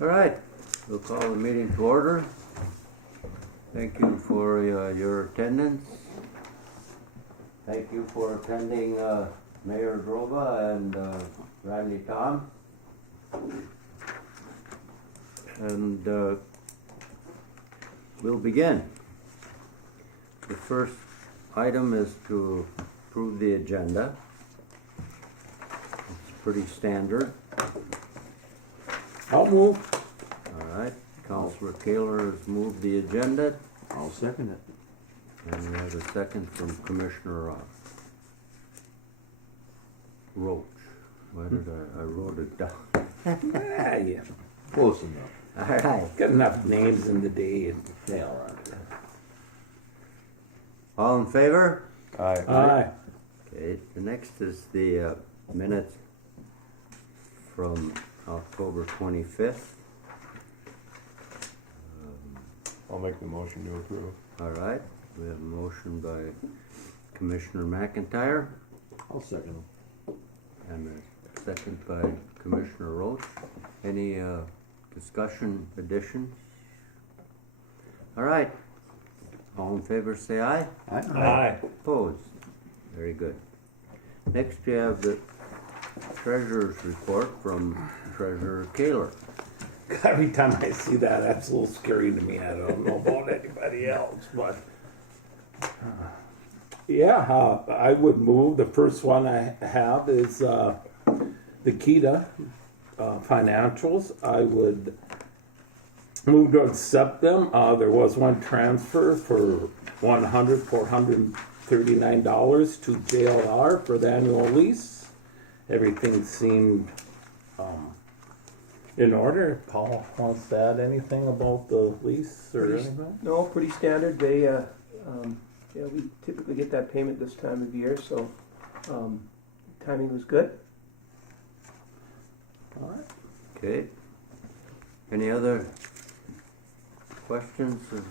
All right, we'll call the meeting to order. Thank you for your attendance. Thank you for attending Mayor Drova and Randy Tom. And we'll begin. The first item is to approve the agenda. It's pretty standard. I'll move. All right, Councilor Kaler has moved the agenda, I'll second it. and we have a second from Commissioner Roach. Why did I wrote it down? Yeah. Close enough. All right, Got enough names in the day and mail around here. all in favor? Aye. Aye. Okay, the next is the minutes from October 25th. I'll make the motion to approve. All right, we have a motion by Commissioner McIntyre I'll second and a second by Commissioner Roach. Any discussion, additions? All right, all in favor say aye. them. Aye. Opposed? Very good. Next you have the Treasurer's report from Treasurer Kaler. Every time I see that, that's a little scary to me. I don't know about anybody else, but I would move. The first one I have is the Keda financials. I would move to accept them. There was one transfer for $439 to JLR for the annual lease. Everything seemed in order. Paul wants to add anything about the lease or anything? No, pretty standard. They, we typically get that payment this time of year, so timing was good. All right. Okay. Any other questions of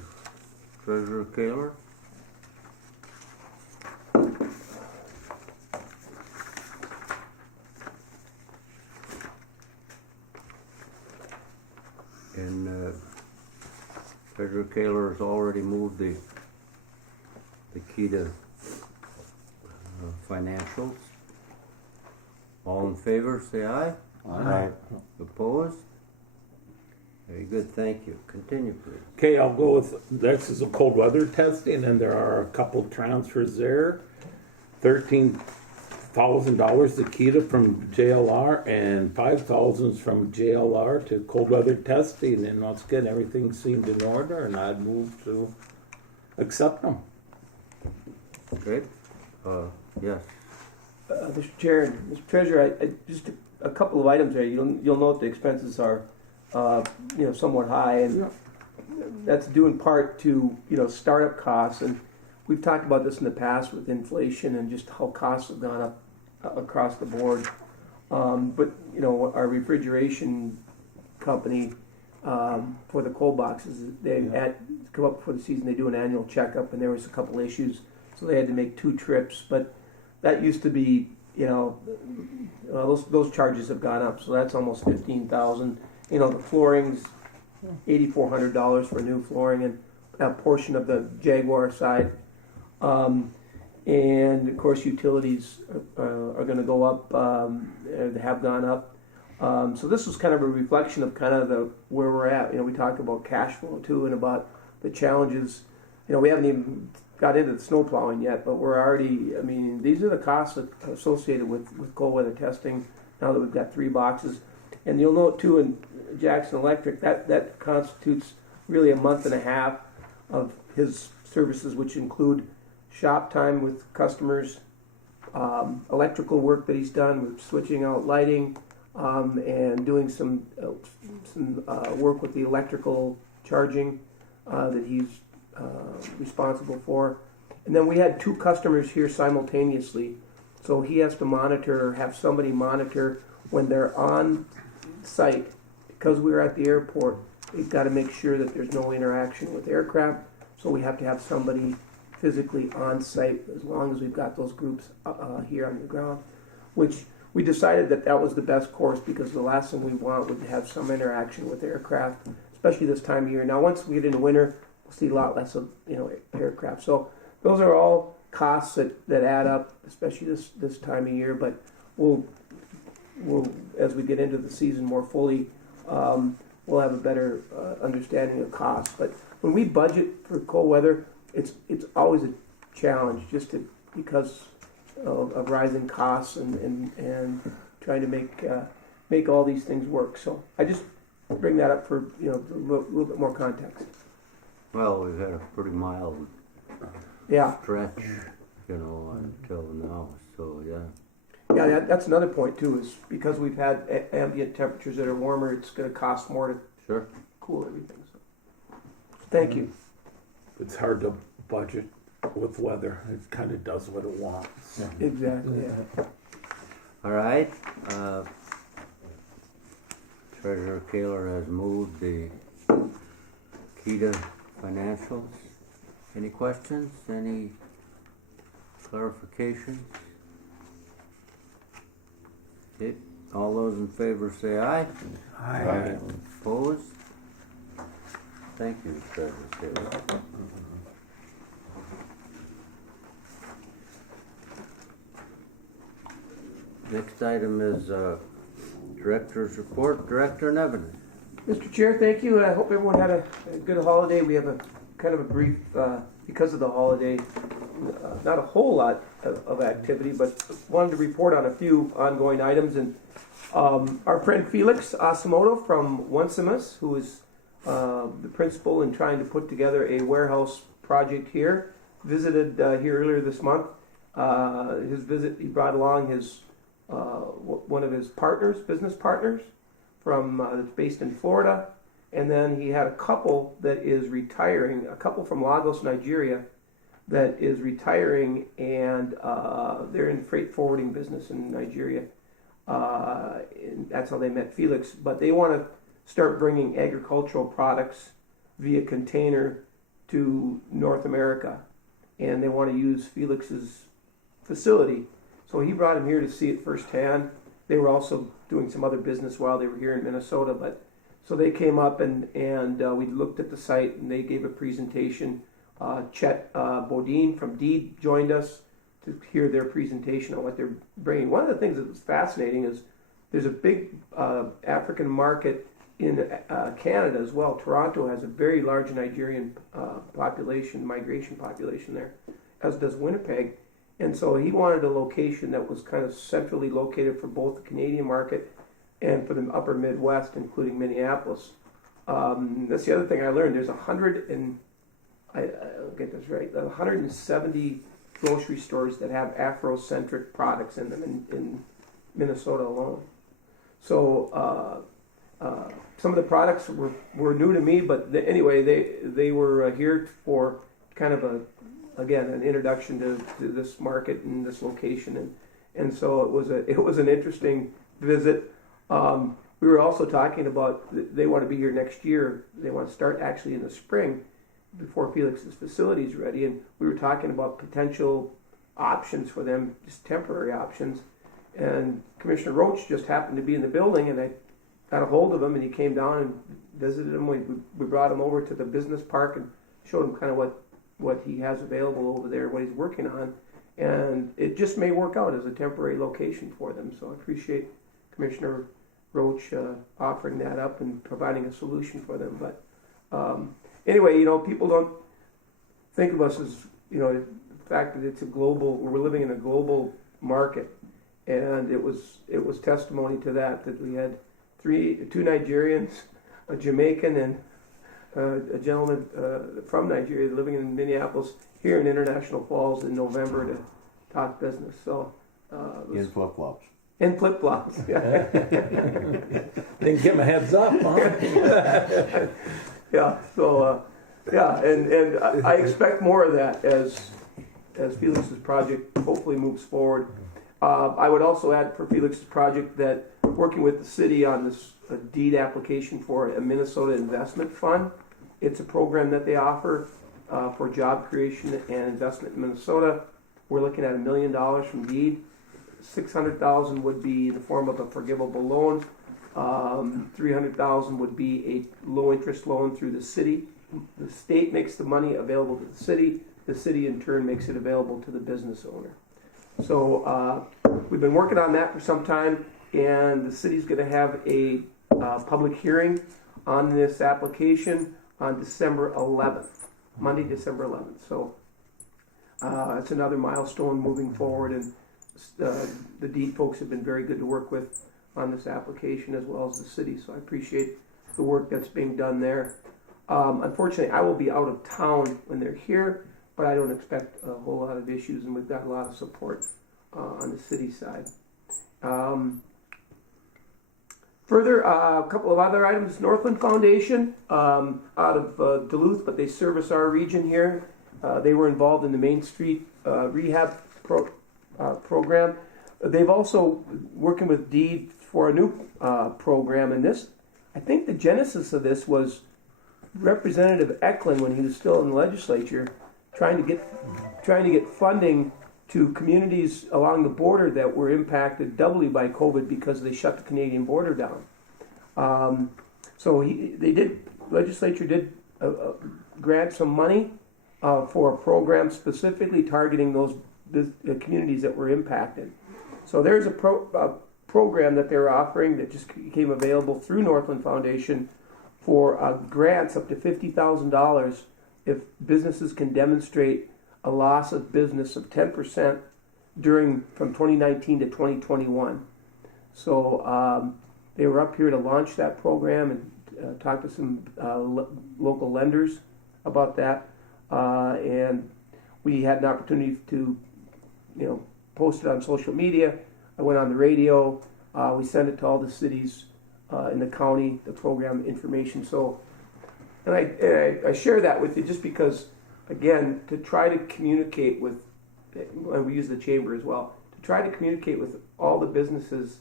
Treasurer Kaler? And Treasurer Kaler has already moved the Keda financials. All in favor, say aye. Aye. Opposed? Very good, thank you. Continue, please. Okay, I'll go with, this is a cold weather testing, and there are a couple transfers there. $13,000 to Keda from JLR and $5,000 from JLR to cold weather testing. And once again, everything seemed in order, and I'd move to accept them. Okay, yes. Mr. Chair and Mr. Treasurer, I just a couple of items there. You'll note the expenses are, somewhat high, and that's due in part to startup costs. And we've talked about this in the past with inflation and just how costs have gone up across the board. But our refrigeration company for the cold boxes, they had come up for the season. They do an annual checkup, and there was a couple issues, so they had to make 2 trips. But that used to be, those charges have gone up, so that's almost $15,000. The flooring's $8,400 for new flooring, and a portion of the Jaguar side. And of course, utilities are going to go up. They have gone up. So this was kind of a reflection of kind of where we're at. We talked about cash flow too, and about the challenges. We haven't even got into the snow plowing yet, but we're already. These are the costs associated with cold weather testing. Now that we've got 3 boxes, and you'll note too in Jackson Electric that constitutes really a month and a half of his services, which include shop time with customers, electrical work that he's done with switching out lighting, and doing some work with the electrical charging that he's responsible for. And then we had 2 customers here simultaneously, so he has to have somebody monitor when they're on site. Because we were at the airport, we've got to make sure that there's no interaction with aircraft, so we have to have somebody physically on site as long as we've got those groups here on the ground, which we decided that that was the best course because the last thing we want would have some interaction with aircraft, especially this time of year. Now, once we get into winter, we'll see a lot less of aircraft. So those are all costs that add up, especially this time of year. But we'll as we get into the season more fully, we'll have a better understanding of costs. But when we budget for cold weather, it's always a challenge because of rising costs and trying to make all these things work. So I just bring that up for a little bit more context. Well, we've had a pretty mild stretch, until now. So yeah, that's another point too. Is because we've had ambient temperatures that are warmer, it's going to cost more to cool everything. So thank you. It's hard to budget with weather. It kind of does what it wants. Exactly. Yeah. all right. Treasurer Kaler has moved the Keda financials. Any questions? Any clarifications? Okay. All those in favor say aye. Aye. Opposed? Thank you, Treasurer Kaler. Next item is Director's Report. Director Nevin. Mr. Chair, thank you. I hope everyone had a good holiday. We have a kind of a brief, because of the holiday, not a whole lot of activity, but wanted to report on a few ongoing items. And our friend Felix Asamoto from Onesimus, who is the principal in trying to put together a warehouse project here, visited here earlier this month. His visit, he brought along his one of his business partners that's based in Florida, and then he had a couple that is retiring, a couple from Lagos, Nigeria, that is retiring, and they're in the freight forwarding business in Nigeria. And that's how they met Felix. But they want to start bringing agricultural products via container to North America, and they want to use Felix's facility. So he brought him here to see it firsthand. They were also doing some other business while they were here in Minnesota, but so they came up and we looked at the site and they gave a presentation. Chet Bodine from Deed joined us to hear their presentation on what they're bringing. One of the things that was fascinating is there's a big African market in Canada as well. Toronto has a very large Nigerian migration population there, as does Winnipeg. And so he wanted a location that was kind of centrally located for both the Canadian market and for the upper Midwest, including Minneapolis. That's the other thing I learned. There's 170 grocery stores that have Afrocentric products in them in Minnesota alone. So some of the products were new to me, but anyway, they were here for kind of an introduction to this market and this location, and so it was an interesting visit. We were also talking about they want to be here next year. They want to start actually in the spring before Felix's facility is ready, and we were talking about potential options for them, just temporary options. And Commissioner Roach just happened to be in the building, and I got a hold of him, and he came down and visited him. We brought him over to the business park and showed him kind of what he has available over there, what he's working on, and it just may work out as a temporary location for them. So I appreciate Commissioner Roach offering that up and providing a solution for them. But anyway, people don't think of us as, the fact that it's we're living in a global market, and it was testimony to that we had two Nigerians, a Jamaican, and a gentleman from Nigeria living in Minneapolis here in International Falls in November to talk business. So In flip-flops. in flip-flops. Yeah. Didn't give him a heads up, huh? Yeah. So and I expect more of that as Felix's project hopefully moves forward. I would also add for Felix's project that working with the city on this deed application for a Minnesota Investment Fund. It's a program that they offer for job creation and investment in Minnesota. We're looking at $1 million from deed. $600,000 would be in the form of a forgivable loan. $300,000 would be a low interest loan through the city. The state makes the money available to the city. The city in turn makes it available to the business owner. So we've been working on that for some time, and the city's going to have a public hearing on this application on December 11th, Monday, December 11th. So it's another milestone moving forward, and the deed folks have been very good to work with on this application as well as the city. So I appreciate the work that's being done there. Unfortunately, I will be out of town when they're here, but I don't expect a whole lot of issues, and we've got a lot of support on the city side. Further, a couple of other items. Northland Foundation, out of Duluth, but they service our region here. They were involved in the Main Street rehab program. They've also working with Deed for a new program, and this, I think the genesis of this was Representative Eklund, when he was still in the legislature, trying to get funding to communities along the border that were impacted doubly by COVID because they shut the Canadian border down. So legislature did grant some money for a program specifically targeting those communities that were impacted. So there's a program that they're offering that just became available through Northland Foundation for grants up to $50,000 if businesses can demonstrate a loss of business of 10% from 2019 to 2021. So they were up here to launch that program and talk to some local lenders about that. And we had an opportunity to, post it on social media. I went on the radio. We sent it to all the cities in the county, the program information. So, and I share that with you just because, again, to try to communicate with, and we use the chamber as well, to try to communicate with all the businesses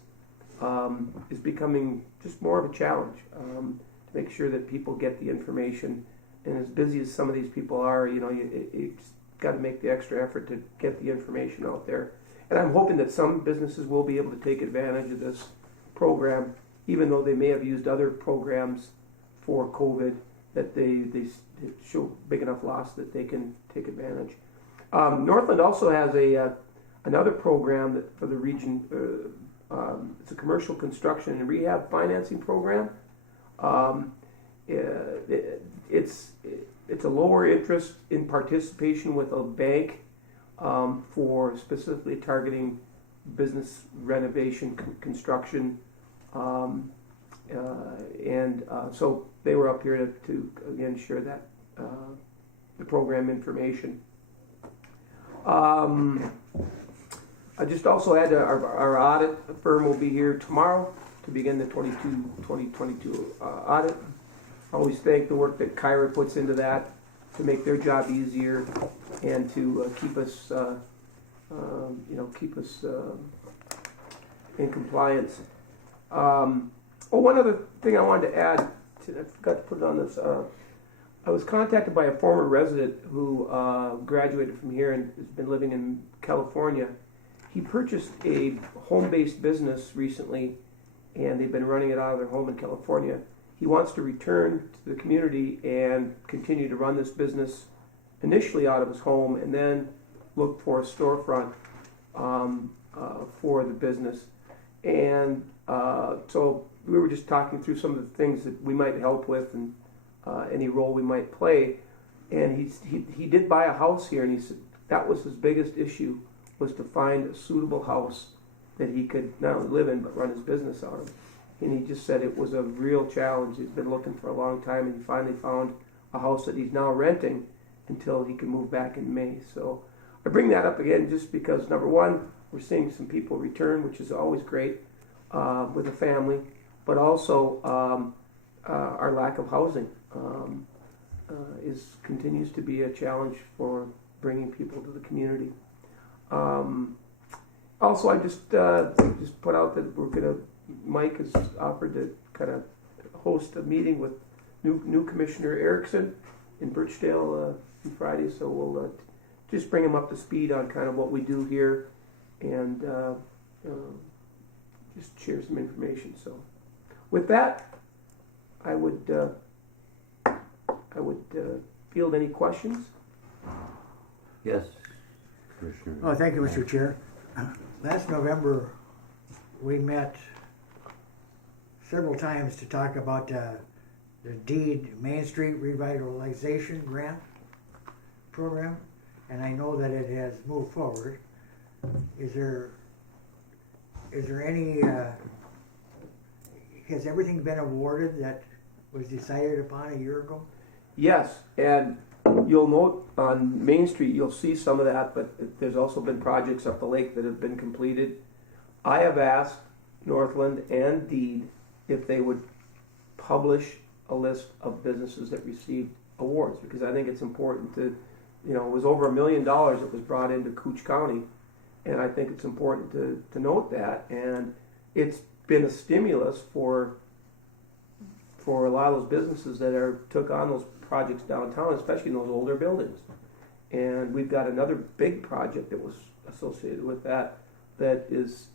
is becoming just more of a challenge. To make sure that people get the information, and as busy as some of these people are, you just got to make the extra effort to get the information out there. And I'm hoping that some businesses will be able to take advantage of this program, even though they may have used other programs for COVID, that they show big enough loss that they can take advantage. Northland also has another program that for the region. It's a commercial construction and rehab financing program. It's a lower interest in participation with a bank for specifically targeting business renovation construction. So they were up here to again share that the program information. I just also had our audit firm will be here tomorrow to begin the 2022 audit. I always thank the work that Kyra puts into that to make their job easier and to keep us in compliance. One other thing I wanted to add, I forgot to put it on this. I was contacted by a former resident who graduated from here and has been living in California. He purchased a home-based business recently, and they've been running it out of their home in California. He wants to return to the community and continue to run this business initially out of his home and then look for a storefront for the business. And so we were just talking through some of the things that we might help with and any role we might play. And he did buy a house here, and he said that was his biggest issue, was to find a suitable house that he could not only live in but run his business out of. And he just said it was a real challenge. He's been looking for a long time, and he finally found a house that he's now renting until he can move back in May. So I bring that up again just because, number one, we're seeing some people return, which is always great with a family, but also our lack of housing continues to be a challenge for bringing people to the community. Also, I just put out that Mike has offered to kind of host a meeting with new Commissioner Erickson in Birchdale on Friday, so we'll just bring him up to speed on kind of what we do here and just share some information. So, with that, I would field any questions. Yes, Commissioner. Oh, thank you, Mr. Chair. Last November, we met several times to talk about the deed Main Street Revitalization Grant Program, and I know that it has moved forward. Is there any, has everything been awarded that was decided upon a year ago? Yes, and you'll note on Main Street, you'll see some of that, but there's also been projects up the lake that have been completed. I have asked Northland and Deed if they would publish a list of businesses that received awards, because I think it's important to, it was over $1 million that was brought into Cooch County, and I think it's important to note that, and it's been a stimulus for a lot of those businesses that took on those projects downtown, especially in those older buildings. And we've got another big project that was associated with that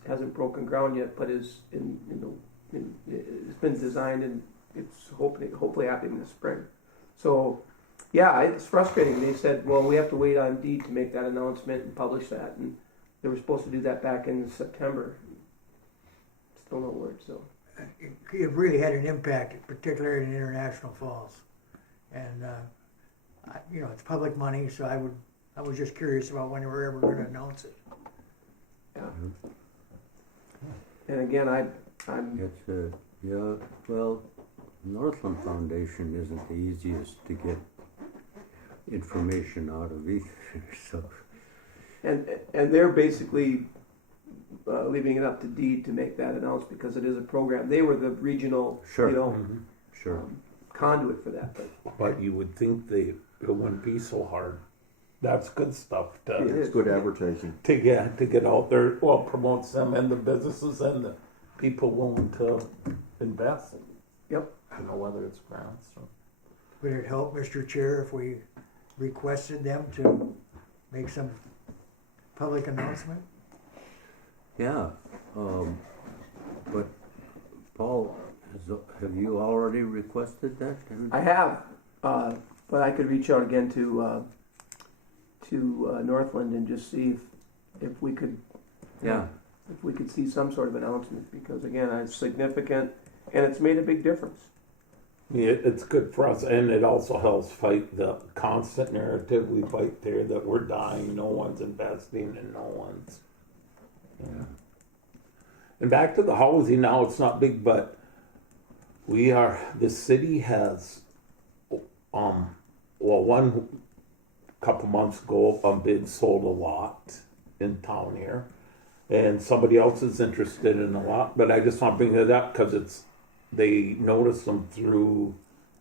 hasn't broken ground yet, but is it's been designed and it's hopefully happening this spring. So yeah, it's frustrating. They said, well, we have to wait on Deed to make that announcement and publish that, and they were supposed to do that back in September. Still no word. So It really had an impact, particularly in International Falls. And, it's public money, so I was just curious about when we were ever going to announce it. yeah. And again, I'm It's well, Northland Foundation isn't the easiest to get information out of either, so. and they're basically leaving it up to Deed to make that announcement because it is a program. They were the regional, Sure. Sure. conduit for that. But you would think it wouldn't be so hard. That's good stuff It to is. It's good advertising. get out there. Well, promotes them and the businesses and the people willing to invest. Yep. Whether it's grants or. Would it help, Mr. Chair, if we requested them to make some public announcement? Yeah, but Paul, have you already requested that? I have, but I could reach out again to Northland and just see if we could, Yeah, if we could see some sort of announcement, because again, it's significant and it's made a big difference. Yeah, it's good for us, and it also helps fight the constant narrative we fight there that we're dying, no one's investing, and no one's. Yeah. And back to the housing now, it's not big, but the city has, one couple months ago, a bid sold a lot in town here, and somebody else is interested in a lot, but I just want to bring it up because they noticed them through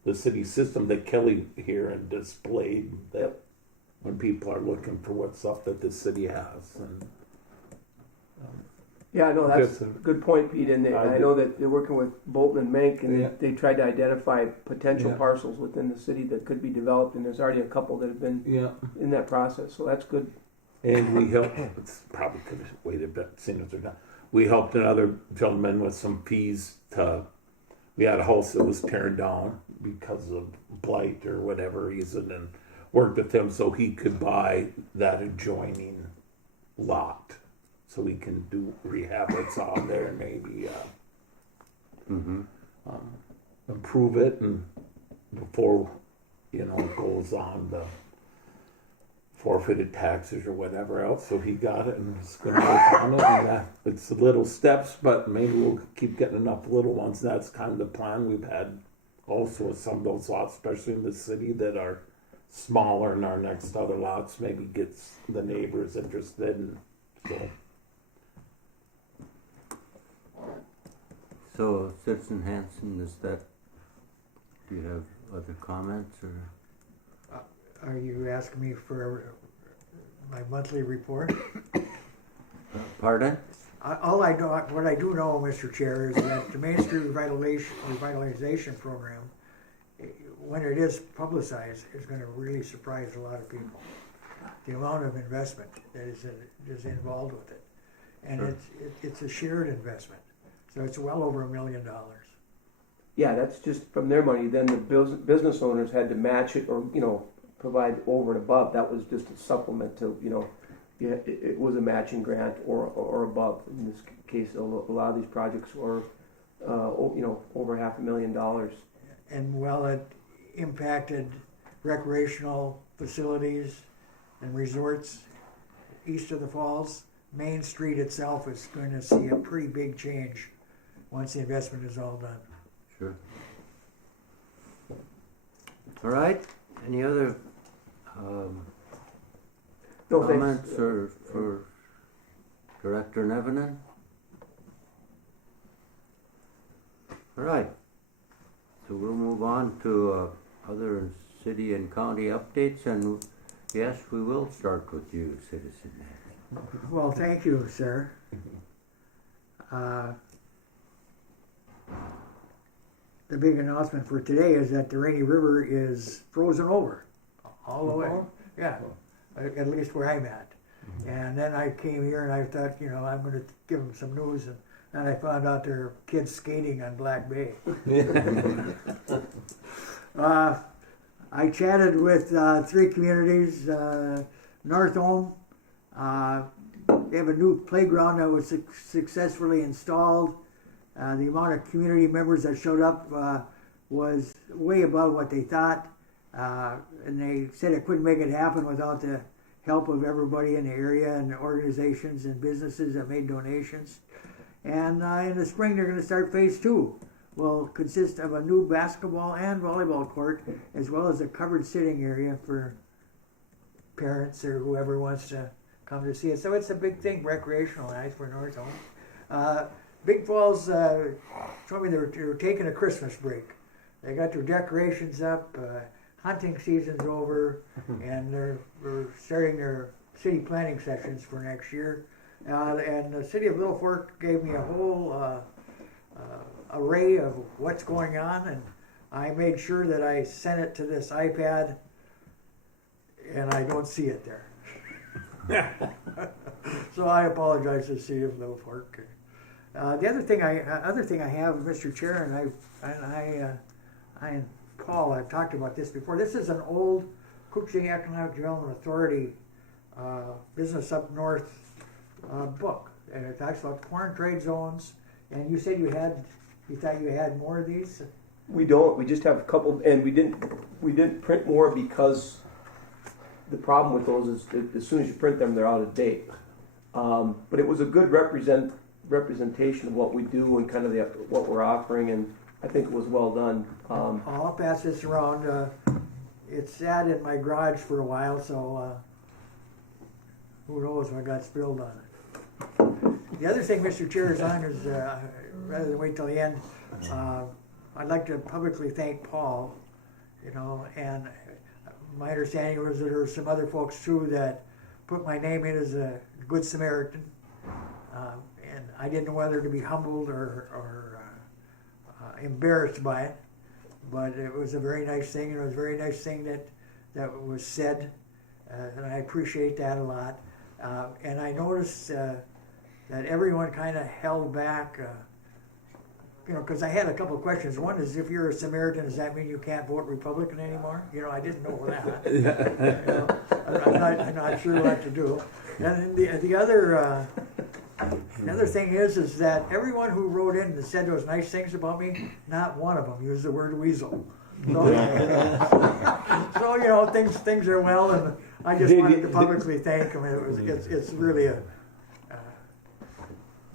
the city system that Kelly here and displayed that when people are looking for what stuff that the city has. And Yeah, no, that's Yes, a good point, Pete. And I know that they're working with Bolton and Mank, and Yeah. they tried to identify potential Yeah. parcels within the city that could be developed, and there's already a couple that have been in that process. So that's good. And we helped, probably could have waited a bit, seeing as they're done. We helped another gentleman with some fees we had a house that was torn down because of blight or whatever reason, and worked with him so he could buy that adjoining lot. So we can do rehab what's on there and maybe improve it, and before it goes on the forfeited taxes or whatever else. So he got it and is going to work on it. And it's the little steps, but maybe we'll keep getting enough little ones. That's kind of the plan. We've had also some of those lots, especially in the city, that are smaller in our next other lots. Maybe gets the neighbors interested. And so Citizen Hanson, do you have other comments or? Are you asking me for my monthly report? Pardon? What I do know, Mr. Chair, is that the Main Street Revitalization Program, when it is publicized, is going to really surprise a lot of people. The amount of investment that is involved with it. and Sure. it's a shared investment, so it's well over $1 million. Yeah, that's just from their money. Then the business owners had to match it, or provide over and above. That was just a supplement to yeah, it was a matching grant or above. In this case, a lot of these projects were over $500,000. And while it impacted recreational facilities and resorts east of the falls, Main Street itself is going to see a pretty big change once the investment is all done. Sure. All right, any other No, comments thanks. for Director Nevenin? All right, so we'll move on to other city and county updates, and yes, we will start with you, Citizen. Well, thank you, sir. The big announcement for today is that the Rainy River is frozen over all the way. Yeah, at least where I'm at. And then I came here and I thought, I'm going to give them some news, and then I found out there are kids skating on Black Bay. I chatted with 3 communities. North Home, they have a new playground that was successfully installed. The amount of community members that showed up was way above what they thought, and they said it couldn't make it happen without the help of everybody in the area and the organizations and businesses that made donations. And in the spring, they're going to start phase 2. Will consist of a new basketball and volleyball court, as well as a covered sitting area for parents or whoever wants to come to see it. So it's a big thing, recreational-wise for North Home. Big Falls told me they were taking a Christmas break. They got their decorations up, hunting season's over, and they're starting their city planning sessions for next year. And the city of Little Fork gave me a whole array of what's going on, and I made sure that I sent it to this iPad, and I don't see it there. So I apologize to the city of Little Fork. The other thing I have, Mr. Chair, and Paul, I've talked about this before. This is an old Koochiching Economic Development Authority business up north book, and it talks about foreign trade zones. And you said you thought you had more of these. We don't. We just have a couple, and we didn't print more because the problem with those is that as soon as you print them, they're out of date. But it was a good representation of what we do and kind of what we're offering, and I think it was well done. I'll pass this around. It sat in my garage for a while, so who knows what got spilled on it. The other thing, Mr. Chair, is on is, rather than wait till the end, I'd like to publicly thank Paul, and my understanding was that there were some other folks too that put my name in as a Good Samaritan, and I didn't know whether to be humbled or embarrassed by it, but it was a very nice thing, and it was a very nice thing that was said, and I appreciate that a lot. And I noticed that everyone kind of held back, because I had a couple of questions. One is, if you're a Samaritan, does that mean you can't vote Republican anymore? I didn't know that. I'm not sure what to do. And the other thing is that everyone who wrote in and said those nice things about me, not one of them used the word weasel. So things are well, and I just wanted to publicly thank them. It's really a.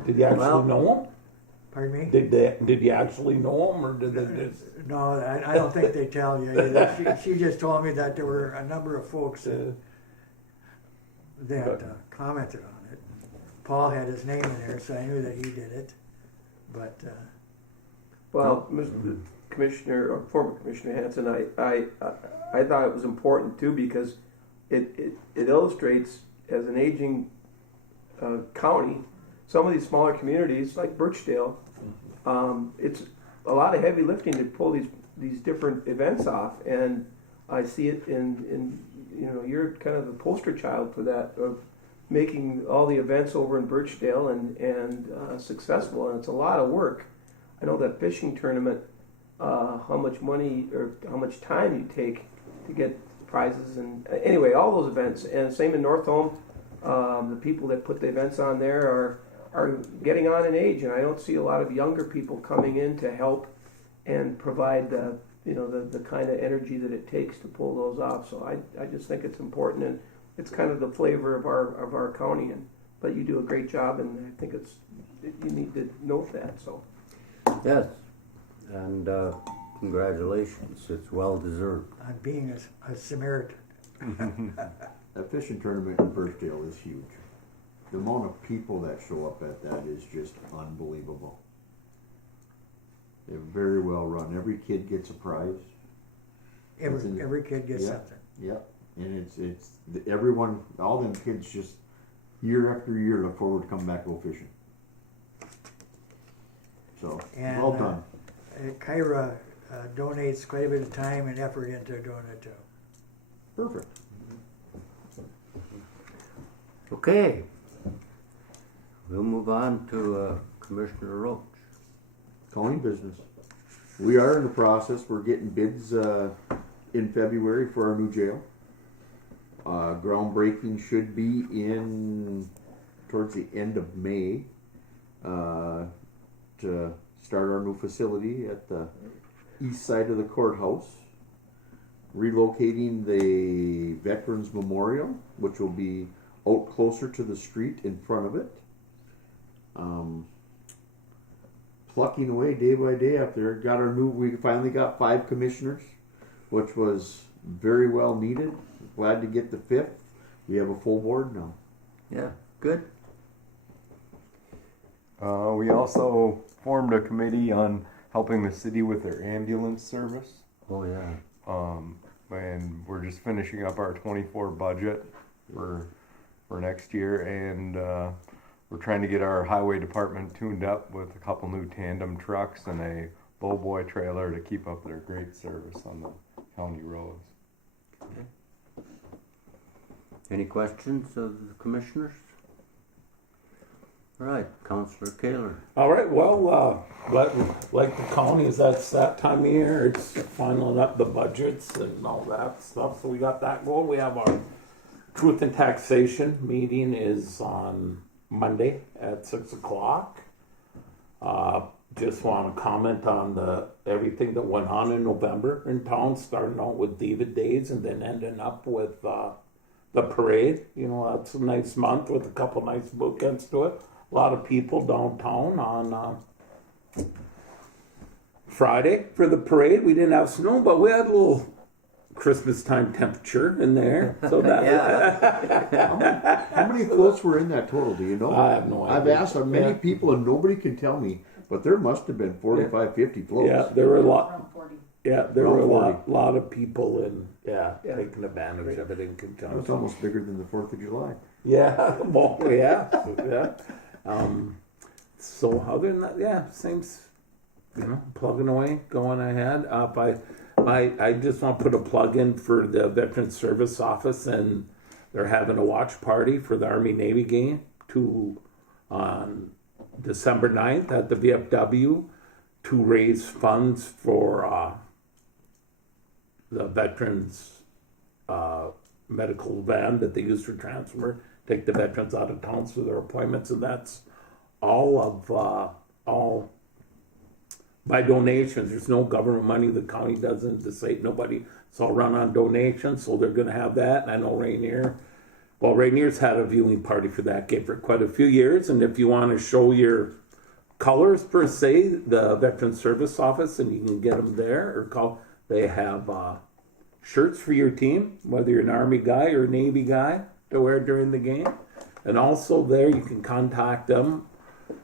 Did you actually know him? Pardon me? Did you actually know him, or did they just? No, I don't think they tell you either. She just told me that there were a number of folks that commented on it. Paul had his name in there, so I knew that he did it. But Well, Mr. Commissioner, or former Commissioner Hanson, I thought it was important too, because it illustrates, as an aging county, some of these smaller communities like Birchdale, it's a lot of heavy lifting to pull these different events off, and I see it in you're kind of the poster child for that, of making all the events over in Birchdale and successful, and it's a lot of work. I know that fishing tournament, how much money or how much time you take to get prizes, and anyway, all those events. And same in North Home, the people that put the events on there are getting on in age, and I don't see a lot of younger people coming in to help and provide the kind of energy that it takes to pull those off. So I just think it's important, and it's kind of the flavor of our county. But you do a great job, and I think you need to note that. So Yes, and congratulations. It's well deserved. On being a Samaritan. That fishing tournament in Birchdale is huge. The amount of people that show up at that is just unbelievable. They're very well run. Every kid gets a prize. Every kid gets Yeah. something. Yep. And it's everyone, all them kids just year after year look forward to coming back to go fishing. So, And, well done. Kyra donates quite a bit of time and effort into doing it too. Perfect. Okay, we'll move on to Commissioner Roach. County business. We are in the process. We're getting bids in February for our new jail. Groundbreaking should be in towards the end of May to start our new facility at the east side of the courthouse. Relocating the Veterans Memorial, which will be out closer to the street in front of it. Plucking away day by day up there. We finally got 5 commissioners, which was very well needed. Glad to get the 5th. We have a full board now. Yeah, good. We also formed a committee on helping the city with their ambulance service. Oh, yeah. And we're just finishing up our 24 budget for next year, and we're trying to get our highway department tuned up with a couple new tandem trucks and a lowboy trailer to keep up their great service on the county roads. Any questions of the commissioners? All right, Councillor Kaler. All right, well, like the counties, that's that time of year. It's finaling up the budgets and all that stuff. So we got that going. We have our Truth and Taxation meeting is on Monday at 6 o'clock. Just want to comment on everything that went on in November in town, starting out with David Days and then ending up with the parade. You know, that's a nice month with a couple nice bookends to it. A lot of people downtown on Friday for the parade. We didn't have snow, but we had a little Christmas time temperature in there. So that How many floats were in that total? Do you know? I have no idea. I've asked many people and nobody can tell me, but there must have been 45, 50 floats. Yeah, there were a lot. Around 40. Yeah, there were a Around 40. lot of people taking advantage of it in It's conjunction. almost bigger than the 4th of July. Yeah, well, yeah. So other than that, same, plugging away, going ahead. I just want to put a plug in for the Veterans Service Office, and they're having a watch party for the Army-Navy game on December 9th at the VFW to raise funds for the veterans medical van that they use for transfer, take the veterans out of town for their appointments, and that's all by donations. There's no government money. The county doesn't decide. Nobody. It's all run on donations. So they're going to have that. And I know Rainier's had a viewing party for that game for quite a few years. And if you want to show your colors per se, the Veterans Service Office, and you can get them there or call. They have shirts for your team, whether you're an Army guy or a Navy guy, to wear during the game. And also there you can contact them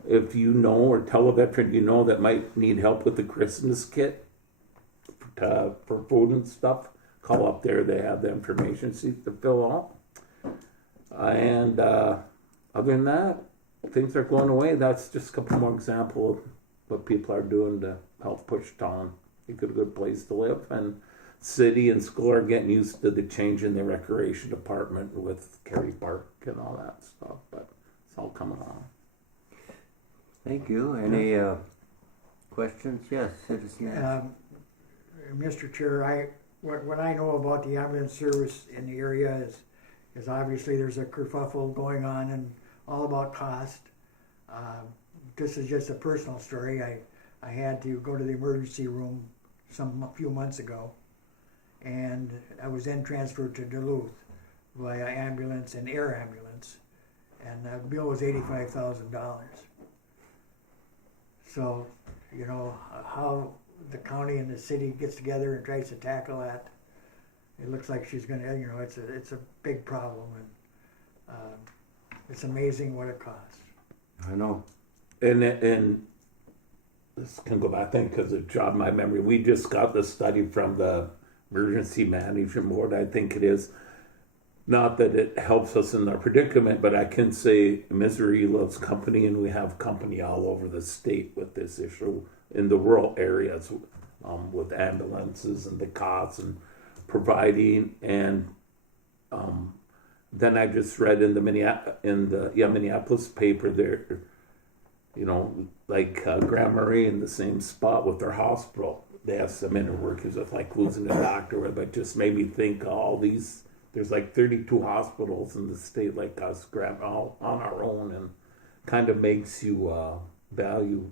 if you know or tell a veteran you know that might need help with the Christmas kit for food and stuff. Call up there. They have the information sheet to fill out. And other than that, things are going away. That's just a couple more examples of what people are doing to help push town. Make it a good place to live. And city and school are getting used to the change in the recreation department with Kerry Park and all that stuff, but it's all coming along. Thank you. Any questions? Yes, citizen. Mr. Chair, what I know about the ambulance service in the area is obviously there's a kerfuffle going on and all about cost. This is just a personal story. I had to go to the emergency room a few months ago, and I was then transferred to Duluth via ambulance and air ambulance, and the bill was $85,000. So, you know, how the county and the city gets together and tries to tackle that, it looks like she's gonna, you know, it's a big problem, and it's amazing what it costs. I know. And this can go back then because it jogged my memory. We just got the study from the Emergency Management Board, I think it is. Not that it helps us in our predicament, but I can say misery loves company, and we have company all over the state with this issue in the rural areas with ambulances and the costs and providing. And then I just read in the Minneapolis paper there, you know, like Grand Marais in the same spot with their hospital. They have some inner workers with like losing a doctor, but just made me think all these. There's like 32 hospitals in the state like us, all on our own, and kind of makes you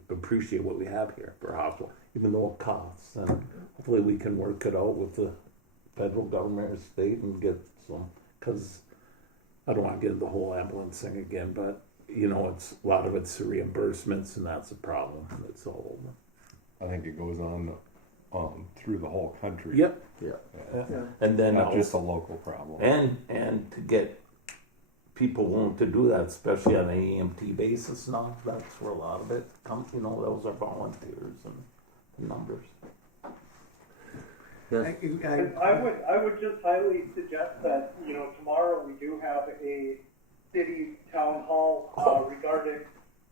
appreciate what we have here for a hospital, even though it costs. And hopefully we can work it out with the federal government or state and get some, because I don't want to get into the whole ambulance thing again, but you know, it's a lot of it's the reimbursements, and that's a problem. It's all over. I think it goes on through the whole country. Yep. Yeah. And then not just a local problem. And to get people willing to do that, especially on an EMT basis now, that's where a lot of it comes. You know, those are volunteers and numbers. Yes. I would just highly suggest that, you know, tomorrow we do have a city town hall regarding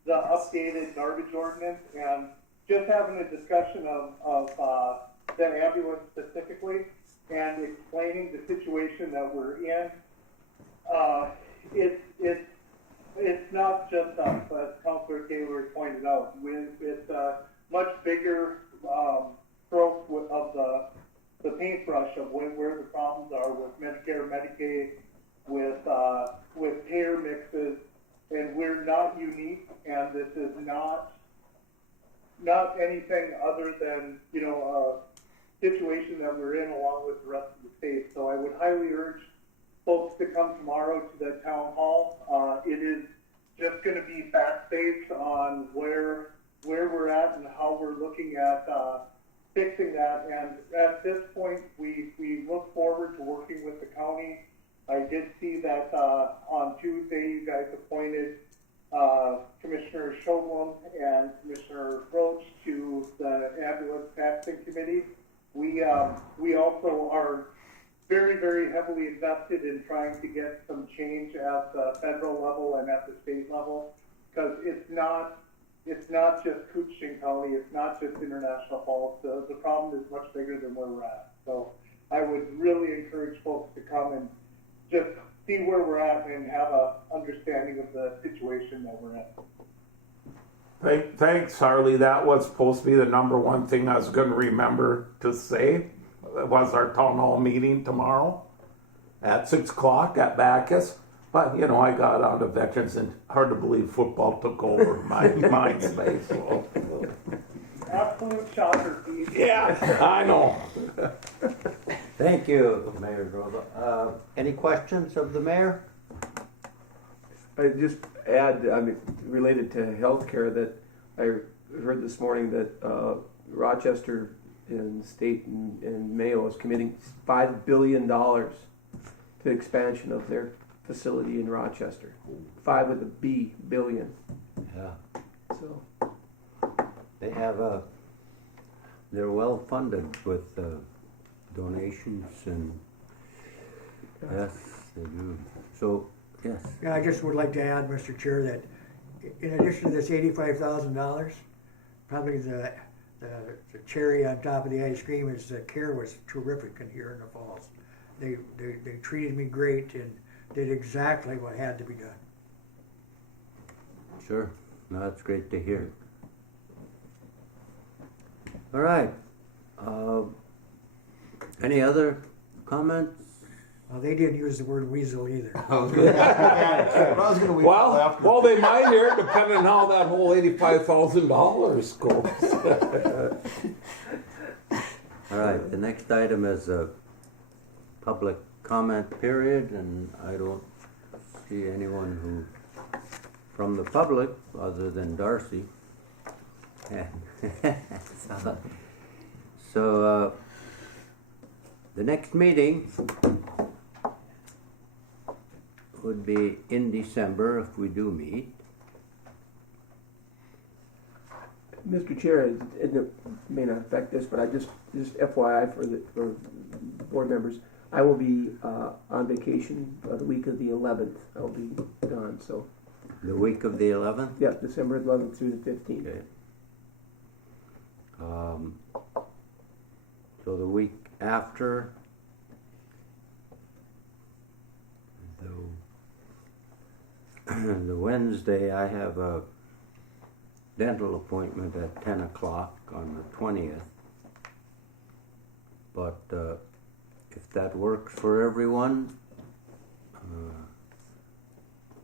the updated garbage ordinance, and just having a discussion of the ambulance specifically and explaining the situation that we're in. It's not just us, as Councilor Taylor pointed out. It's a much bigger stroke of the paintbrush of where the problems are with Medicare, Medicaid, with payer mixes, and we're not unique, and this is not anything other than, you know, a situation that we're in along with the rest of the state. So I would highly urge folks to come tomorrow to the town hall. It is just going to be fact-based on where we're at and how we're looking at fixing that. And at this point, we look forward to working with the county. I did see that on Tuesday you guys appointed Commissioner Shoblum and Commissioner Roach to the ambulance taxing committee. We also are very, very heavily invested in trying to get some change at the federal level and at the state level, because it's not just Koochiching County, it's not just International Falls. The problem is much bigger than where we're at. So I would really encourage folks to come and just see where we're at and have a understanding of the situation that we're in. Thanks, Harley. That was supposed to be the number one thing I was going to remember to say. It was our town hall meeting tomorrow at 6 o'clock at Bacchus. But, you know, I got out of veterans, and hard to believe football took over my mind space. So. Absolute shocker, Pete. Yeah, I know. Thank you, Mayor Droga. Any questions of the mayor? I just add, I mean, related to healthcare, that I heard this morning that Rochester and state and Mayo is committing $5 billion to the expansion of their facility in Rochester. 5 with a B, billion. Yeah. So They have they're well funded with donations and yes, they do. So, yes. Yeah, I just would like to add, Mr. Chair, that in addition to this $85,000, probably the the cherry on top of the ice cream is the care was terrific in here in the falls. They treated me great and did exactly what had to be done. Sure. No, that's great to hear. All right. Any other comments? Well, they didn't use the word weasel either. I was gonna wait till after. Well, they might hear it depending on how that whole $85,000 goes. All right. The next item is a public comment period, and I don't see anyone who from the public other than Darcy. So the next meeting would be in December if we do meet. Mr. Chair, it may not affect this, but I just FYI for board members, I will be on vacation the week of the 11th. I'll be gone, so The week of the 11th? yeah, December 11th through the 15th. Okay. So the week after, the Wednesday, I have a dental appointment at 10 o'clock on the 20th. But if that works for everyone,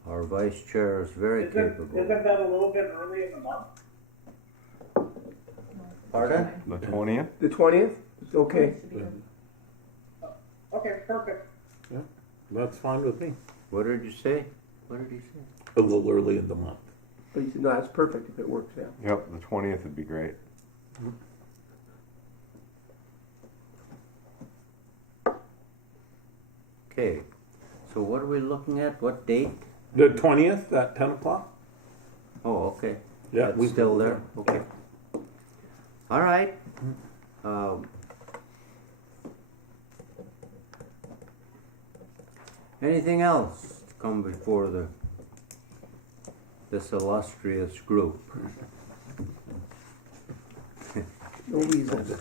our vice chair is very capable. Isn't that a little bit early in the month? Pardon? The 20th? The 20th? It's okay. Okay, perfect. That's fine with me. What did you say? What did he say? A little early in the month. But he said, no, that's perfect if it works out. Yep, the 20th would be great. Okay. So what are we looking at? What date? The 20th at 10 o'clock? Oh, okay. Yeah, That's we still can- there? Okay. All right. Anything else to come before this illustrious group? No weasels.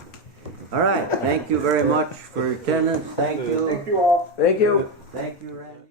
All right. Thank you very much for your attendance. Thank you. Thank you all. Thank you. Thank you, Randy.